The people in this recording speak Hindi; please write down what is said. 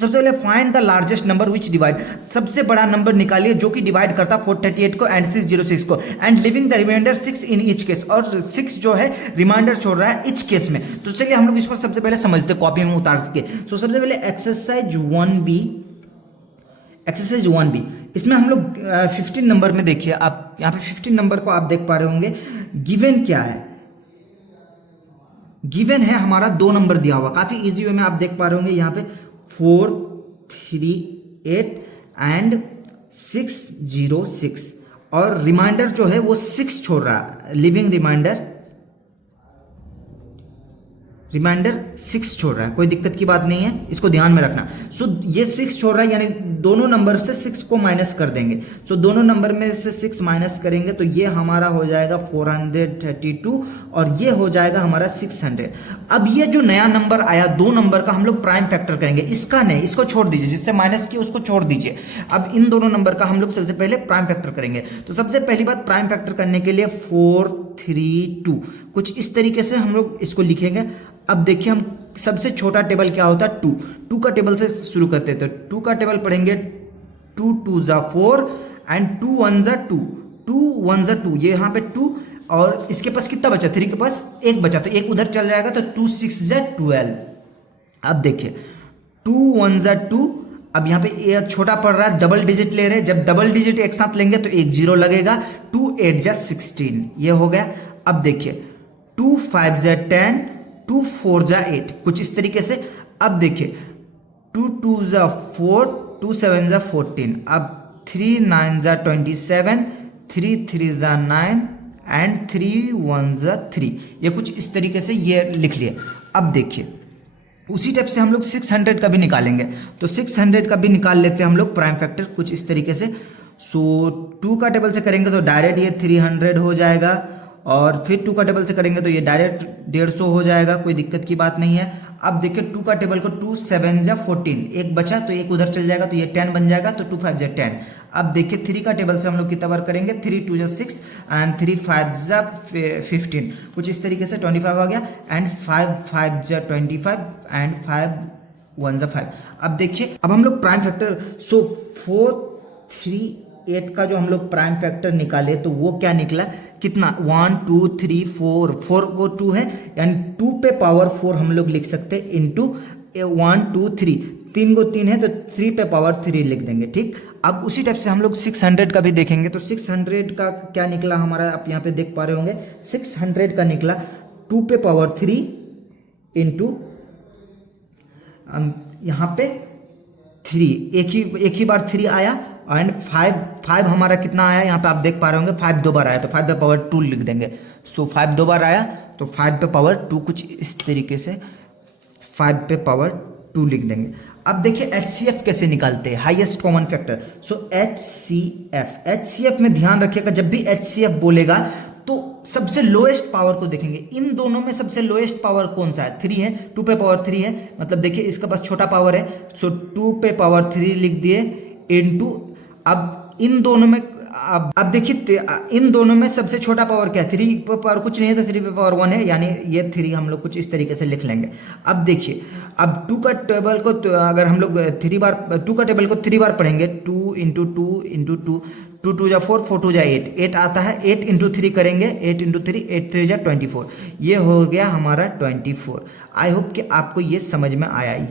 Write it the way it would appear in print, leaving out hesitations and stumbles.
तो सबसे पहले find the largest number which divide, सबसे बड़ा नंबर निकालिए जो कि डिवाइड करता 438 को एंड 606 को, and living the reminder 6 in each case, और 6 जो है रिमाइंडर छोड़ रहा है ईच केस में। तो चलिए हम लोग इसको सबसे पहले समझते कॉपी में उतार के। तो सबसे पहले एक्सरसाइज 1B, एक्सरसाइज 1B, इसमें हम लोग 15 नंबर में देखिए, आप यहाँ पे 15 नंबर को आप देख पा रहे होंगे। गिवन क्या है, गिवन है हमारा 2 नंबर दिया हुआ, काफी इजी वे में आप देख पा रहे होंगे यहाँ पे 438 एंड 606, और रिमाइंडर जो है वो 6 छोड़ रहा है, लिविंग रिमाइंडर 6 छोड़ रहा है, कोई दिक्कत की बात नहीं है, इसको ध्यान में रखना। सो ये 6 छोड़ रहा है, यानी दोनों नंबर से 6 को माइनस कर देंगे। सो दोनों नंबर में से 6 माइनस करेंगे तो ये हमारा हो जाएगा 432 और ये हो जाएगा हमारा 600। अब ये जो नया नंबर आया 2 नंबर का, हम लोग प्राइम फैक्टर करेंगे, इसका नहीं, इसको छोड़ दीजिए, जिससे माइनस किया उसको छोड़ दीजिए। अब इन दोनों नंबर का हम लोग सबसे पहले प्राइम फैक्टर करेंगे। तो सबसे पहली बात, प्राइम फैक्टर करने के लिए 432 कुछ इस तरीके से हम लोग इसको लिखेंगे। अब देखिए हम सबसे छोटा टेबल क्या होता है, 2 का टेबल से शुरू करते हैं। तो 2 का टेबल पढ़ेंगे, 2 2 जा 4 एंड 2 1 जा 2, 2 1 जा 2, ये यहाँ पे 2, और इसके पास कितना बचा, 3 के पास 1 बचा, तो 1 उधर चल जाएगा, तो 2 6 जा 12। अब देखिए 2 1 जा 2, अब यहाँ पे ये छोटा पड़ रहा है, डबल डिजिट ले रहे हैं, जब डबल डिजिट एक साथ लेंगे तो 1 0 लगेगा, 2 8 जा 16, ये हो गया। अब देखिए 2 5 जा 10, 2 4 जा 8, कुछ इस तरीके से। अब देखिए 2 2 जा 4, 2 7 जा 14, अब 3 9 जा 27, 3 3 जा 9 एंड 3 1 जा 3, ये कुछ इस तरीके से ये लिख लिए। अब देखिए उसी टाइप से हम लोग 600 का भी निकालेंगे, तो 600 का भी निकाल लेते हैं हम लोग प्राइम फैक्टर कुछ इस तरीके से। सो 2 का टेबल से करेंगे तो डायरेक्ट ये 300 हो जाएगा, और फिर 2 का टेबल से करेंगे तो ये डायरेक्ट 150 हो जाएगा, कोई दिक्कत की बात नहीं है। अब देखिए 2 का टेबल को 2 7 जा 14, 1 बचा तो 1 उधर चल जाएगा, तो ये 10 बन जाएगा, तो 2 5 जा 10। अब देखिए 3 का टेबल से हम लोग कितना बार करेंगे, 3 2 जा 6 एंड 3 5 जा 15, कुछ इस तरीके से 25 आ गया, एंड 5 5 जा 25 एंड 5 1 जा 5। अब देखिए अब हम लोग प्राइम फैक्टर, सो 438 का जो हम लोग प्राइम फैक्टर निकाले तो वो क्या निकला, कितना 1 2 3 4, 4 को 2 है, यानी 2 पे पावर 4 हम लोग लिख सकते हैं, इंटू 1 2 3, 3 को 3 है तो 3 पे पावर 3 लिख देंगे, ठीक। अब उसी टाइप से हम लोग 600 का भी देखेंगे, तो 600 का क्या निकला हमारा, आप यहाँ पे देख पा रहे होंगे 600 का निकला 2 पे पावर 3 इंटू यहाँ पे 3, एक ही बार 3 आया, एंड 5 हमारा कितना आया, यहाँ पे आप देख पा रहे होंगे 5 2 बार आया, तो 5 पे पावर 2 लिख देंगे। सो 5 2 बार आया तो 5 पे पावर 2, कुछ इस तरीके से 5 पे पावर 2 लिख देंगे। अब देखिए HCF कैसे निकालते हैं, हाईएस्ट कॉमन फैक्टर। सो HCF में ध्यान रखिएगा, जब भी HCF बोलेगा तो सबसे लोएस्ट पावर को देखेंगे। इन दोनों में सबसे लोएस्ट पावर कौन सा है, 3 है, 2 पे पावर 3 है, मतलब देखिए इसका पास छोटा पावर है, सो 2 पे पावर 3 लिख दिए इनटू, अब इन दोनों में अब देखिए इन दोनों में सबसे छोटा पावर क्या है, 3 पे पावर कुछ नहीं है, तो 3 पे पावर 1 है, यानी ये 3 हम लोग कुछ इस तरीके से लिख लेंगे। अब देखिए अब 2 का टेबल को तो अगर हम लोग 2 का टेबल को 3 बार पढ़ेंगे, 2 इंटू 2 इंटू 2, 2 2 जा 4, 4 2 जा 8, 8 आता है, 8 इंटू 3 करेंगे, 8 इंटू 3, 8 3 जा 24, ये हो गया हमारा 24। आई होप कि आपको ये समझ में आया ही।